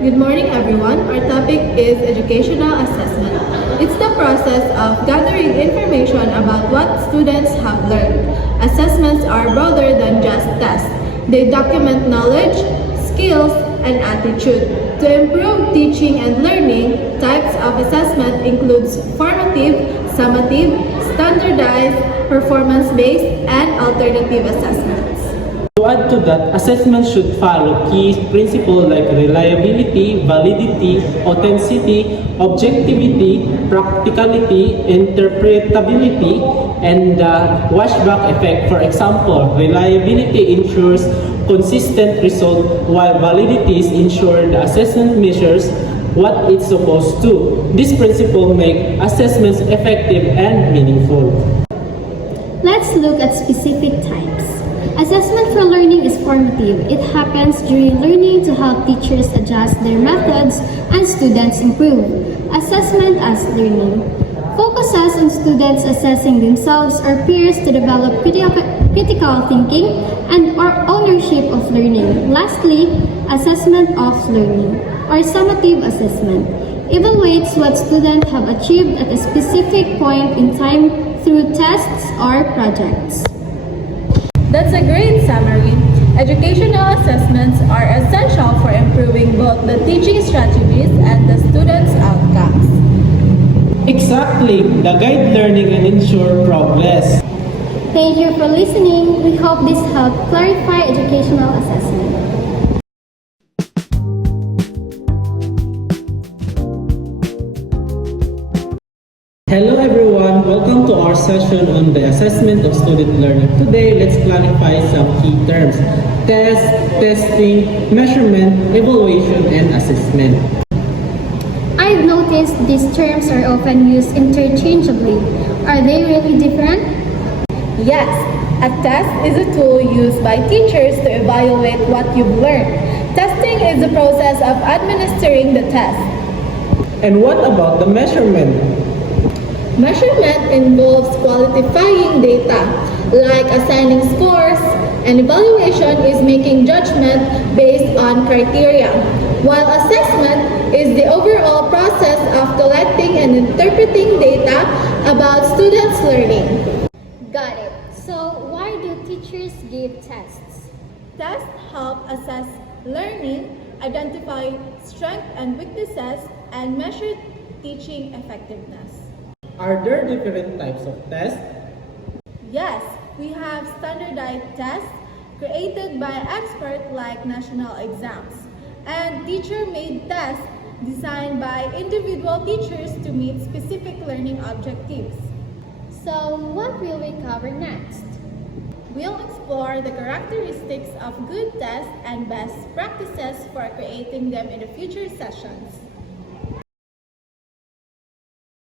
Good morning, everyone. Our topic is educational assessment. It's the process of gathering information about what students have learned. Assessments are broader than just tests. They document knowledge, skills, and attitude. To improve teaching and learning, types of assessment includes formative, summative, standardized, performance-based, and alternative assessments. To add to that, assessment should follow key principles like reliability, validity, authenticity, objectivity, practicality, interpretability, and the washback effect. For example, reliability ensures consistent result, while validity ensures the assessment measures what it's supposed to. This principle make assessments effective and meaningful. Let's look at specific types. Assessment for learning is formative. It happens during learning to help teachers adjust their methods and students improve. Assessment as learning focuses on students assessing themselves or peers to develop critical thinking and or ownership of learning. Lastly, assessment of learning or summative assessment evaluates what students have achieved at a specific point in time through tests or projects. That's a great summary. Educational assessments are essential for improving both the teaching strategies and the students' outcomes. Exactly, the guide learning and ensure progress. Thank you for listening. We hope this helped clarify educational assessment. Hello everyone, welcome to our session on the assessment of student learning. Today, let's clarify some key terms: test, testing, measurement, evaluation, and assessment. I've noticed these terms are often used interchangeably. Are they really different? Yes, a test is a tool used by teachers to evaluate what you've learned. Testing is the process of administering the test. And what about the measurement? Measurement involves qualifying data, like assigning scores, and evaluation is making judgment based on criteria, while assessment is the overall process of collecting and interpreting data about students' learning. Got it. So why do teachers give tests? Tests help assess learning, identify strengths and weaknesses, and measure teaching effectiveness. Are there different types of tests? Yes, we have standardized tests created by experts like national exams, and teacher-made tests designed by individual teachers to meet specific learning objectives. So what will we cover next? We'll explore the characteristics of good tests and best practices for creating them in the future sessions.